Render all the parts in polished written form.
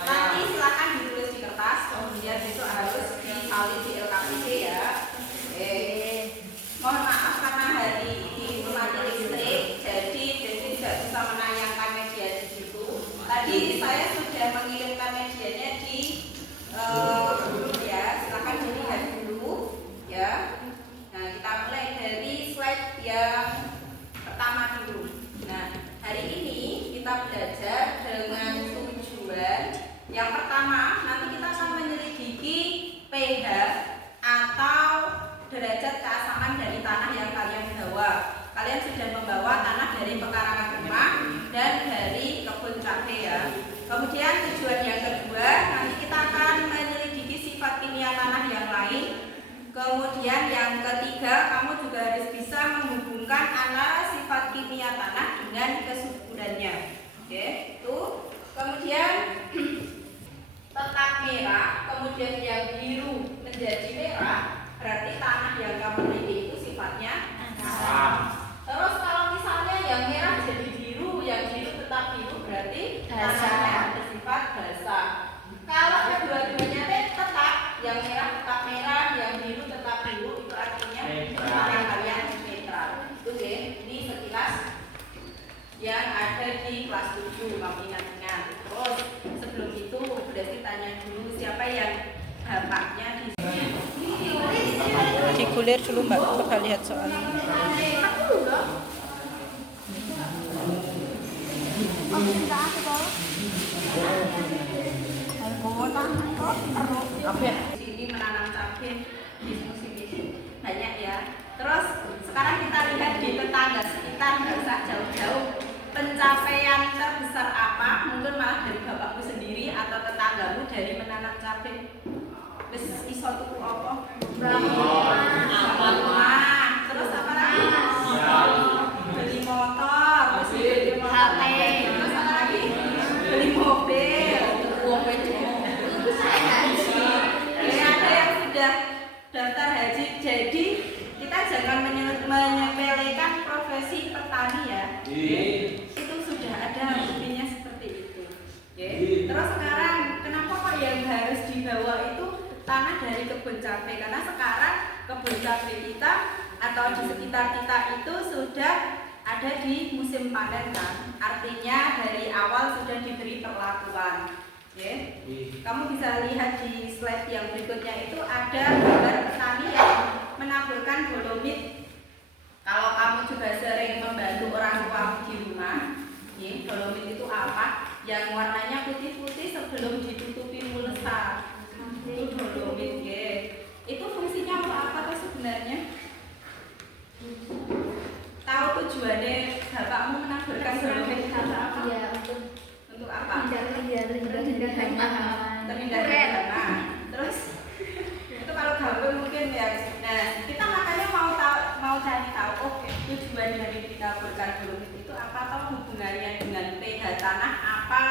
Nanti silakan ditulis di kertas, kemudian itu harus disalin di LKPD ya. Mohon maaf karena hari ini mati listrik, jadi tidak bisa menayangkan media di situ. Tadi saya sudah mengirimkan medianya di ya, silakan dilihat dulu ya. Nah, kita mulai dari slide yang pertama dulu. Nah, hari ini kita belajar dengan tujuan yang pertama, nanti kita akan menyelidiki pH atau derajat keasaman dari tanah yang kalian bawa. Kalian sudah membawa tanah dari pekarangan rumah dan dari kebun cabai ya. Kemudian tujuan yang kedua, nanti kita akan menyelidiki sifat kimia tanah yang lain. Kemudian yang ketiga, kamu juga harus bisa menghubungkan antara sifat kimia tanah dengan kesuburannya. Oke, itu. Kemudian tetap merah, kemudian yang biru menjadi merah, berarti tanah yang kamu miliki itu sifatnya asam. Terus kalau misalnya yang merah jadi biru, yang biru tetap biru, berarti tanahnya bersifat basah. Kalau kedua-duanya tetap, yang merah tetap merah, yang biru tetap biru, itu artinya tanah kalian netral. Itu ya, ini sekilas yang ada di kelas 7, kamu ingat-ingat. Terus sebelum itu berarti tanya dulu siapa yang bapaknya di sini. Digulir dulu Mbak, coba lihat soalnya. Di sini menanam cabai di musim ini banyak ya. Terus sekarang kita lihat di tetangga sekitar, nggak usah jauh-jauh. Pencapaian terbesar apa? Mungkin malah dari bapakmu sendiri atau tetanggamu dari menanam cabai. Wis iso tuku apa? Rumah. Terus apa lagi? Beli motor, terus beli HP. Terus apa lagi? Beli mobil. Ada yang sudah daftar haji. Jadi kita jangan menyepelekan profesi petani ya. Itu sudah ada buktinya seperti itu. Terus sekarang kenapa kok yang harus dibawa itu tanah dari kebun cabai? Karena sekarang kebun cabai kita atau di sekitar kita itu sudah ada di musim panen kan. Artinya dari awal sudah diberi perlakuan. Kamu bisa lihat di slide yang berikutnya itu ada gambar petani yang menaburkan dolomit. Kalau kamu juga sering membantu orang tua di rumah, dolomit itu apa? Yang warnanya putih-putih sebelum ditutupi mulsa. Itu dolomit, itu fungsinya untuk apa tuh sebenarnya? Tahu tujuannya bapakmu menaburkan dolomit itu apa? Iya, untuk apa? Terhindar dari hama. Terus itu kalau gabung mungkin ya. Nah, kita makanya mau cari tahu, tujuan dari ditaburkan dolomit itu apa, atau hubungannya dengan pH tanah apa?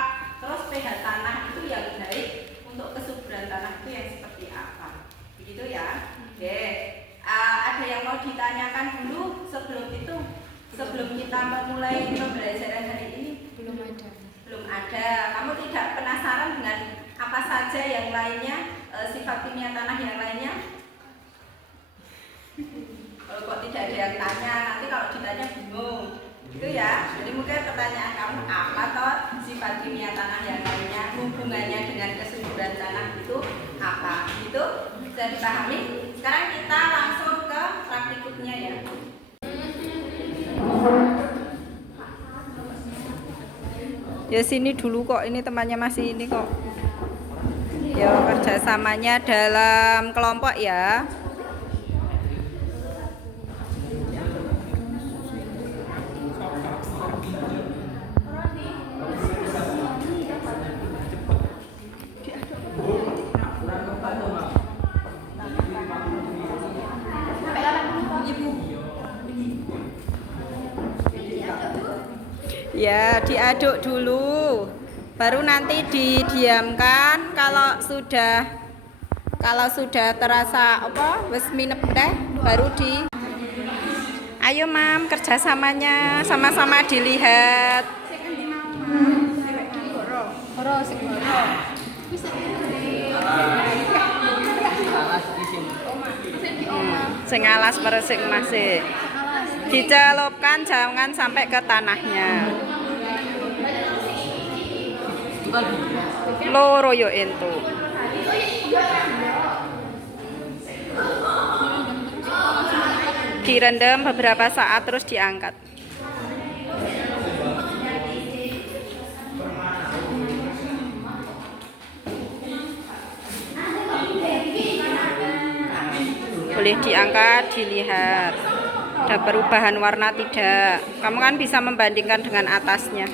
Terus pH tanah itu yang baik untuk kesuburan tanah itu yang seperti apa? Begitu ya. Ada yang mau ditanyakan dulu sebelum itu? Sebelum kita memulai pembelajaran hari ini? Belum ada. Belum ada. Kamu tidak penasaran dengan apa saja yang lainnya, sifat kimia tanah yang lainnya? Kalau kok tidak ada yang tanya, nanti kalau ditanya bingung. Gitu ya. Jadi mungkin pertanyaan kamu apa toh sifat kimia tanah yang lainnya, hubungannya dengan kesuburan tanah itu apa? Gitu bisa dipahami? Sekarang kita langsung ke praktikumnya ya. Ya sini dulu kok, ini temannya masih ini kok. Ya kerjasamanya dalam kelompok ya. Ya, diaduk dulu. Baru nanti didiamkan kalau sudah terasa apa wis minep teh baru di. Ayo Mam, kerjasamanya sama-sama dilihat. alas masing-masing. Dicelupkan jangan sampai ke tanahnya. Loro yo ento. Direndam beberapa saat terus diangkat. Boleh diangkat, dilihat. Ada perubahan warna tidak? Kamu kan bisa membandingkan dengan atasnya.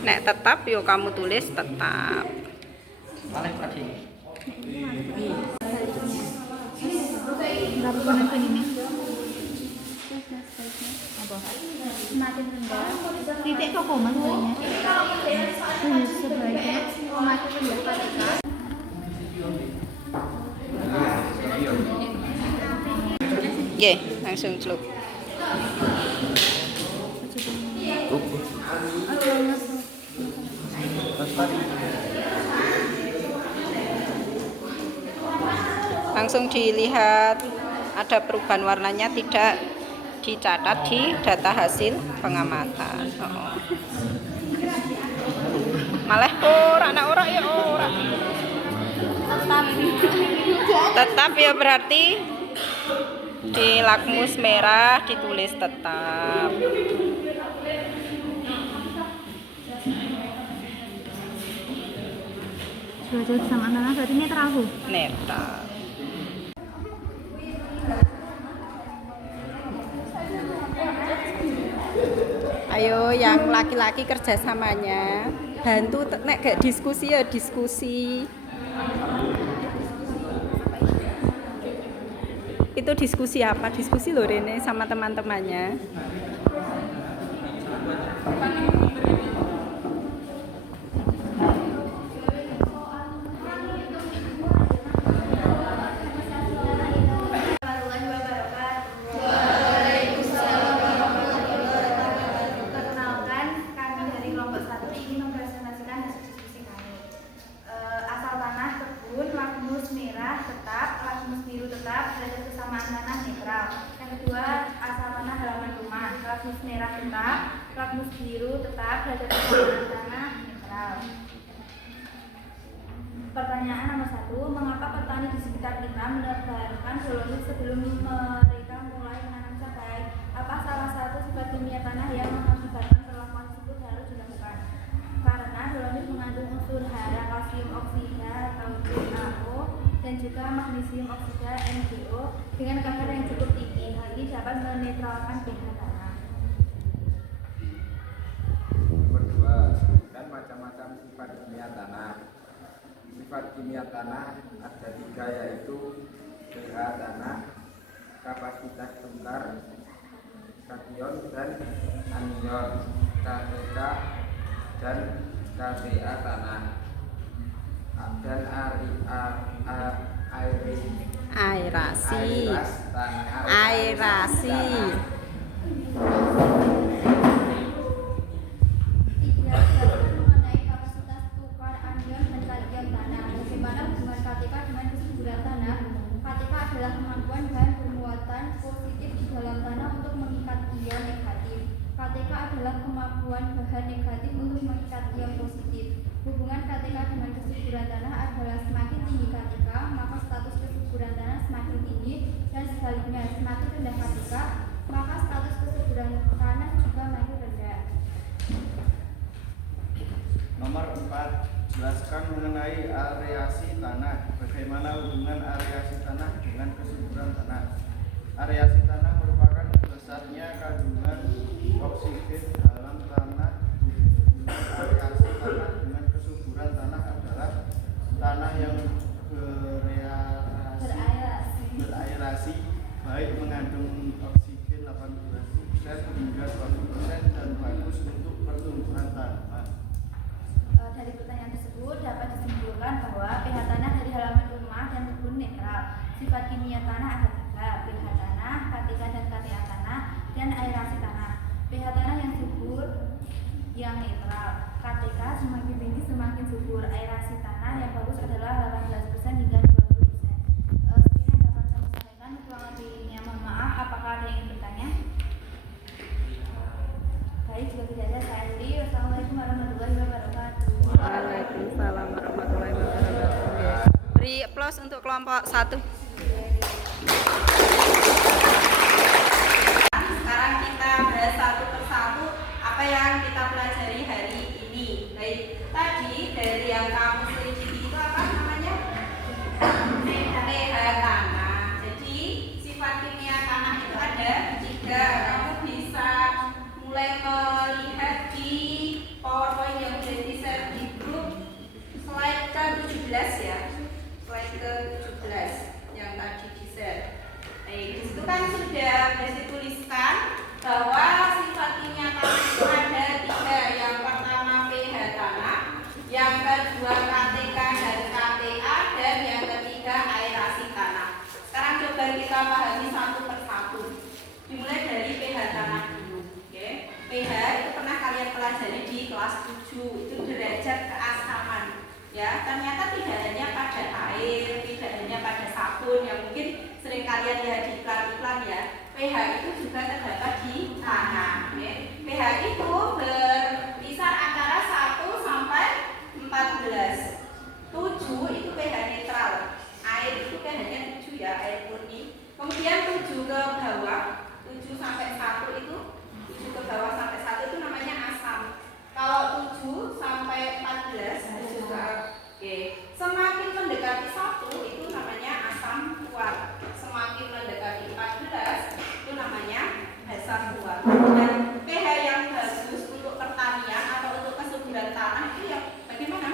Nek tetap yo kamu tulis tetap. Semakin rendah titik koma sebenarnya sebaiknya semakin rendah ketika Oke, langsung celup. Langsung dilihat ada perubahan warnanya tidak, dicatat di data hasil pengamatan. Malah ora ya ora. Tetap ya berarti di lakmus merah ditulis tetap. cuaca sama tanah berarti netral Bu. Netral. Ayo yang laki-laki kerjasamanya bantu nek gak diskusi ya diskusi. Itu diskusi apa? Diskusi loh Rene sama teman-temannya. Perkenalkan, kami dari kelompok 1 ingin mempresentasikan hasil diskusi kami. Asal tanah kebun, lakmus merah tetap, lakmus biru tetap, derajat kesamaan tanah netral. Yang kedua, asal tanah halaman rumah, lakmus merah tetap, lakmus biru tetap, derajat kesamaan tanah netral. Pertanyaan nomor 1, mengapa petani di sekitar kita menebarkan dolomit sebelum mereka mulai menanam cabai? Apa salah satu sifat kimia tanah yang mengakibatkan perlakuan tersebut harus dilakukan? Karena dolomit mengandung unsur hara kalsium oksida atau CaO dan juga magnesium oksida MgO dengan kadar yang cukup tinggi. Hal ini dapat menetralkan pH tanah. Nomor 2, dan macam-macam sifat kimia tanah. Sifat kimia tanah ada 3 yaitu pH tanah, kapasitas tungkar, kation dan anion, KTK dan KTA tanah, dan Aerasi. Mengenai kapasitas tukar anion dan kation tanah. Bagaimana hubungan KTK dengan kesuburan tanah? KTK adalah kemampuan bahan bermuatan positif di dalam tanah untuk mengikat ion negatif. KTK adalah kemampuan bahan negatif untuk mengikat ion positif. Hubungan KTK dengan kesuburan tanah adalah semakin tinggi KTK, maka status kesuburan tanah semakin tinggi, dan sebaliknya semakin rendah KTK, maka status kesuburan tanah juga makin rendah. Nomor 4, jelaskan mengenai areasi tanah. Bagaimana hubungan areasi tanah dengan kesuburan tanah? Areasi tanah merupakan besarnya kandungan oksigen dalam tanah. Hubungan areasi tanah dengan kesuburan tanah adalah tanah yang beraerasi baik mengandung oksigen 80% hingga 20% dan bagus untuk pertumbuhan tanaman. Dari pertanyaan tersebut dapat disimpulkan bahwa pH tanah dari halaman rumah dan kebun netral. Sifat kimia tanah ada 3, pH tanah, KTK applause untuk kelompok 1. Sekarang kita bahas satu persatu apa yang kita pelajari hari ini. Baik, tadi dari yang kamu selidiki itu apa namanya? pH tanah. Jadi sifat kimia tanah itu ada 3. Kamu bisa mulai melihat di PowerPoint yang sudah di-share di grup slide ke-17 ya. Slide ke-17 yang tadi di-share. Baik, disitu kan sudah dituliskan bahwa sifat kimia tanah itu ada 3. Yang pertama pH tanah, yang kedua KTK dan KTA, dan yang ketiga aerasi tanah. Sekarang coba kita pahami satu persatu. Dimulai dari pH tanah dulu. Oke. pH itu pernah kalian pelajari di kelas 7, itu derajat keasaman. Ya, ternyata tidak hanya pada air, tidak hanya pada sabun yang mungkin sering kalian lihat di iklan-iklan ya. pH itu juga terdapat di tanah. Oke. pH itu berkisar antara 1 sampai 14. 7 itu pH netral. Air itu pH-nya 7 ya, air murni. Kemudian 7 ke bawah, 7 sampai 1 itu 7 ke bawah sampai 1 itu namanya asam. Kalau 7 sampai 14 itu juga oke. Semakin mendekati 1 itu namanya asam kuat. Semakin mendekati 14 itu namanya asam kuat. Dan pH yang bagus untuk pertanian atau untuk kesuburan tanah itu yang bagaimana?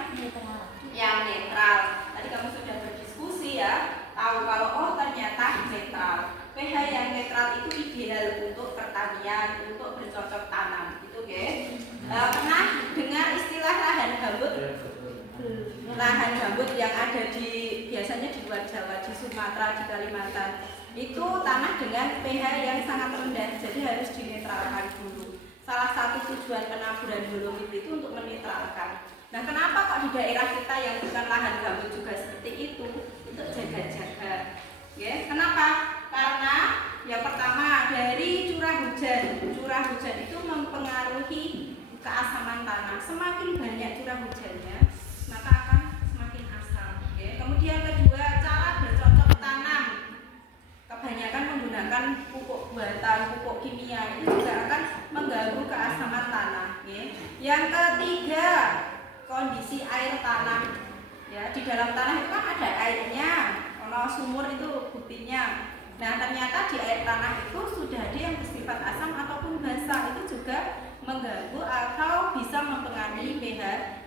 Yang netral. Tadi kamu sudah berdiskusi ya, tahu kalau oh ternyata netral. pH yang netral itu ideal untuk pertanian, untuk bercocok tanam, gitu oke. Pernah dengar istilah lahan gambut? Lahan gambut yang ada di biasanya di luar Jawa, di Sumatera, di Kalimantan. Itu tanah dengan pH yang sangat rendah, jadi harus dinetralkan dulu. Salah satu tujuan penaburan holoid itu untuk menetralkan. Nah, kenapa kok di daerah kita yang bukan lahan gambut juga seperti itu? Untuk jaga-jaga. Ya, kenapa? Karena yang pertama dari curah hujan. Curah hujan itu mempengaruhi keasaman tanah. Semakin banyak curah hujannya, maka akan semakin asam. Ya. Kemudian kedua, cara bercocok tanam. Kebanyakan menggunakan pupuk buatan, pupuk kimia itu juga akan mengganggu keasaman tanah. Ya. Yang ketiga, kondisi air tanah. Ya, di dalam tanah itu kan ada airnya. Kalau sumur itu buktinya. Nah, ternyata di air tanah itu sudah ada yang bersifat asam ataupun basa, itu juga mengganggu atau bisa mempengaruhi pH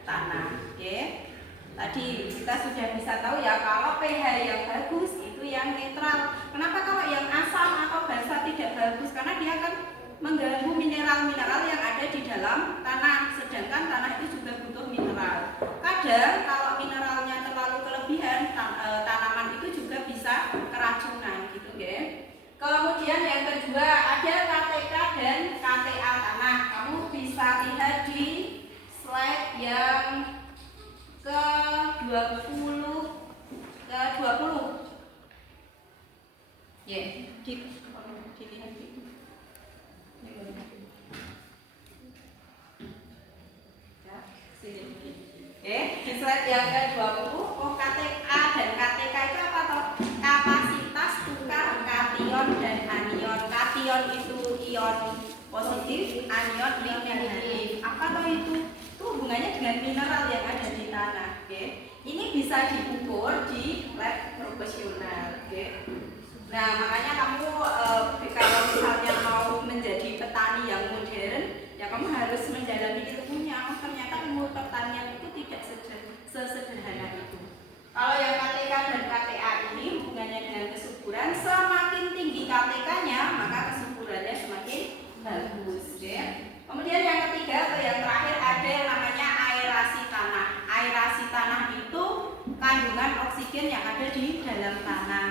tanah. Oke. Tadi kita sudah bisa tahu ya kalau pH yang bagus itu yang netral. Kenapa kalau yang asam atau basa tidak bagus? Karena dia akan mengganggu mineral-mineral yang ada di dalam tanah, sedangkan tanah itu juga butuh mineral. Kadang kalau mineralnya terlalu kelebihan, tanaman itu juga bisa keracunan gitu, oke. Kemudian yang kedua ada KTK dan KTA tanah. Kamu bisa lihat di slide yang ke-20 ya, dilihat di di slide yang ke-20, KTA dan KTK itu apa toh? Kapasitas tukar kation dan anion. Kation itu ion positif, anion ion negatif. Apa toh itu? Itu hubungannya dengan mineral yang ada di tanah. Oke. Ini bisa diukur di lab profesional. Oke. Nah, makanya kamu kalau misalnya mau menjadi petani yang modern, ya kamu harus menjalani ilmunya. Oh, ternyata ilmu pertanian itu tidak sesederhana itu. Kalau yang KTK dan KTA ini hubungannya dengan kesuburan, semakin tinggi KTK-nya, maka kesuburannya semakin bagus. Ya. Kemudian yang ketiga atau yang terakhir ada yang namanya aerasi tanah. Aerasi tanah itu kandungan oksigen yang ada di dalam tanah.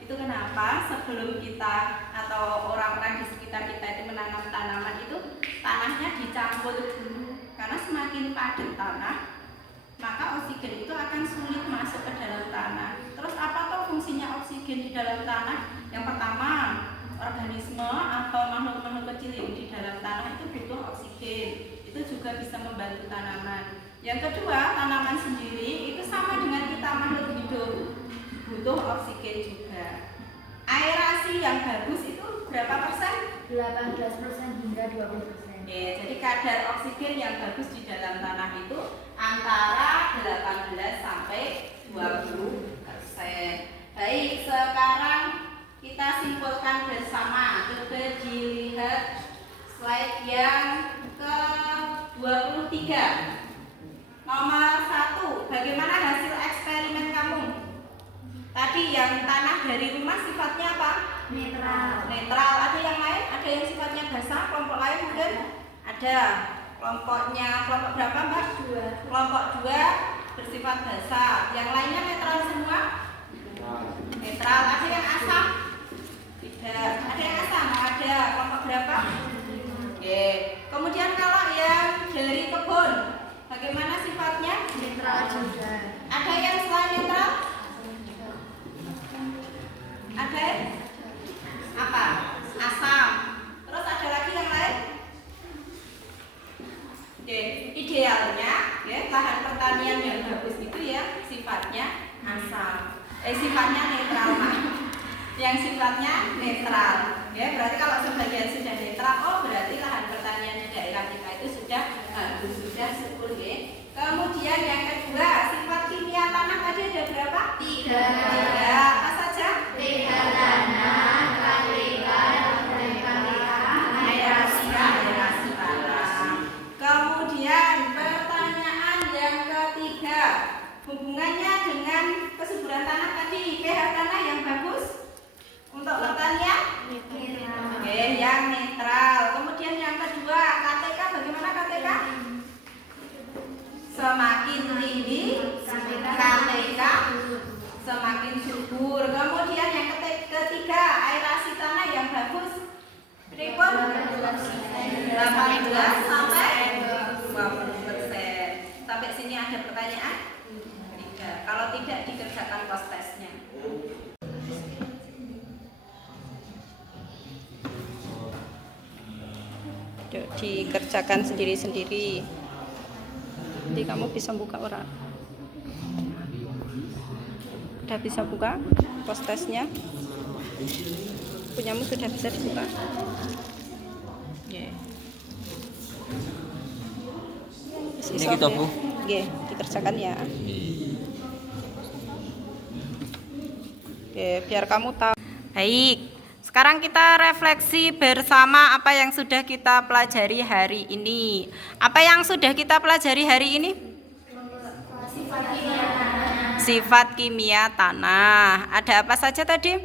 Itu kenapa sebelum kita atau orang-orang di sekitar kita itu menanam tanaman itu tanahnya dicampur dulu, karena semakin padat tanah maka oksigen itu akan sulit masuk ke dalam tanah. Terus apa tuh fungsinya oksigen di dalam tanah? Yang pertama, organisme atau makhluk-makhluk kecil yang di dalam tanah itu butuh oksigen. Itu juga bisa membantu tanaman. Yang kedua, tanaman sendiri itu sama dengan kita makhluk hidup. butuh oksigen juga. Aerasi yang bagus itu berapa persen? 18% hingga 20%. Jadi kadar oksigen yang bagus di dalam tanah itu antara 18 sampai 20%. Baik, sekarang kita simpulkan bersama. Coba dilihat slide yang ke-23. Nomor 1, bagaimana hasil eksperimen kamu? Tadi yang tanah dari rumah sifatnya apa? Netral. Netral. Ada yang lain? Ada yang sifatnya basah? Kelompok lain mungkin? Ada. Kelompok berapa, Mbak? 2. Kelompok 2 bersifat basah. Yang lainnya netral semua? Netral. Ada yang asam? Tidak. Ada yang asam? Ada. Kelompok berapa? Oke. Kemudian kalau yang dari kebun, bagaimana sifatnya? Netral juga. Ada yang selain netral? Ada? Apa? Asam. Terus ada lagi yang lain? Oke. Idealnya ya, lahan pertanian yang bagus itu ya sifatnya asam. Sifatnya netral, yang sifatnya netral. Ya, berarti kalau sebagian sudah netral, oh berarti lahan pertanian di daerah kita itu sudah bagus, sudah subur ya. Kemudian yang kedua, sifat kimia tanah tadi ada berapa? 3. Apa saja? pH tanah, KPK, Aerasi tanah. Kemudian pertanyaan yang ketiga, hubungannya dengan kesuburan tanah tadi, pH tanah yang bagus untuk pertanian? Oke, yang netral. Kemudian yang kedua, KTK bagaimana KTK? Semakin tinggi KTK semakin subur. Kemudian yang ketiga, aerasi tanah yang bagus. Berikut 18 sampai 20%. Sampai sini ada pertanyaan? Tidak. Kalau tidak dikerjakan post testnya. Yuk, dikerjakan sendiri-sendiri. Nanti kamu bisa buka orang. Udah bisa buka post testnya? Punyamu sudah bisa dibuka? Yeah. Ini kita, Bu. Nggih, dikerjakan ya. Oke, biar kamu tahu. Baik. Sekarang kita refleksi bersama apa yang sudah kita pelajari hari ini. Apa yang sudah kita pelajari hari ini? Sifat kimia tanah. Ada apa saja tadi?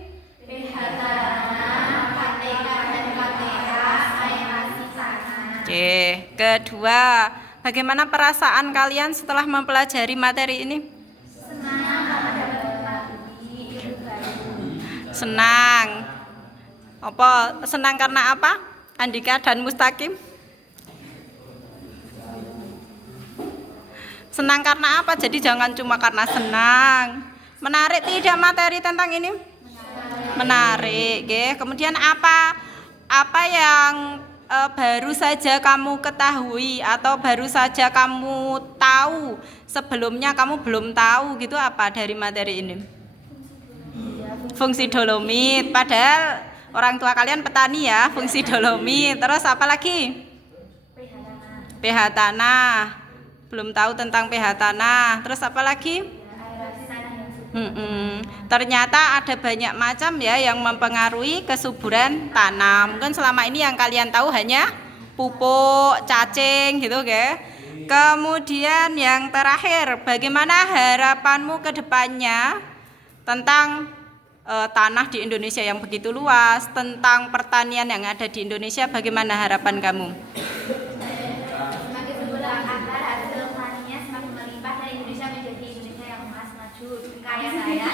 pH tanah, KTK dan KTH, aerasi tanah. Oke, kedua, bagaimana perasaan kalian setelah mempelajari materi ini? Senang karena dapat mengetahui ilmu baru. Senang. Apa? Senang karena apa? Andika dan Mustaqim? Senang karena apa? Jadi jangan cuma karena senang. Menarik tidak materi tentang ini? Menarik, okay. Kemudian apa yang baru saja kamu ketahui atau baru saja kamu tahu sebelumnya kamu belum tahu gitu, apa dari materi ini? Fungsi dolomit. Padahal orang tua kalian petani ya, fungsi dolomit. Terus apa lagi? pH tanah. Belum tahu tentang pH tanah. Terus apa lagi? Aerasi tanah yang subur. Ternyata ada banyak macam ya yang mempengaruhi kesuburan tanah. Mungkin selama ini yang kalian tahu hanya pupuk, cacing gitu ya. Kemudian yang terakhir, bagaimana harapanmu ke depannya tentang tanah di Indonesia yang begitu luas, tentang pertanian yang ada di Indonesia, bagaimana harapan kamu? Semakin subur agar hasil taninya semakin melimpah dan Indonesia menjadi Indonesia yang emas, maju, kaya raya.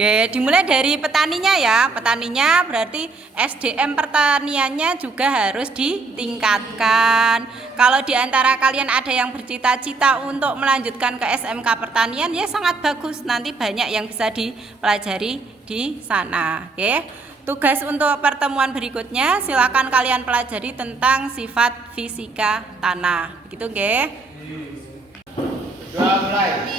Ya, dimulai dari petaninya ya. Petaninya berarti SDM pertaniannya juga harus ditingkatkan. Kalau di antara kalian ada yang bercita-cita untuk melanjutkan ke SMK pertanian, ya sangat bagus. Nanti banyak yang bisa dipelajari di sana. Oke. Tugas untuk pertemuan berikutnya silakan kalian pelajari tentang sifat fisika tanah. Begitu, oke? Sudah mulai.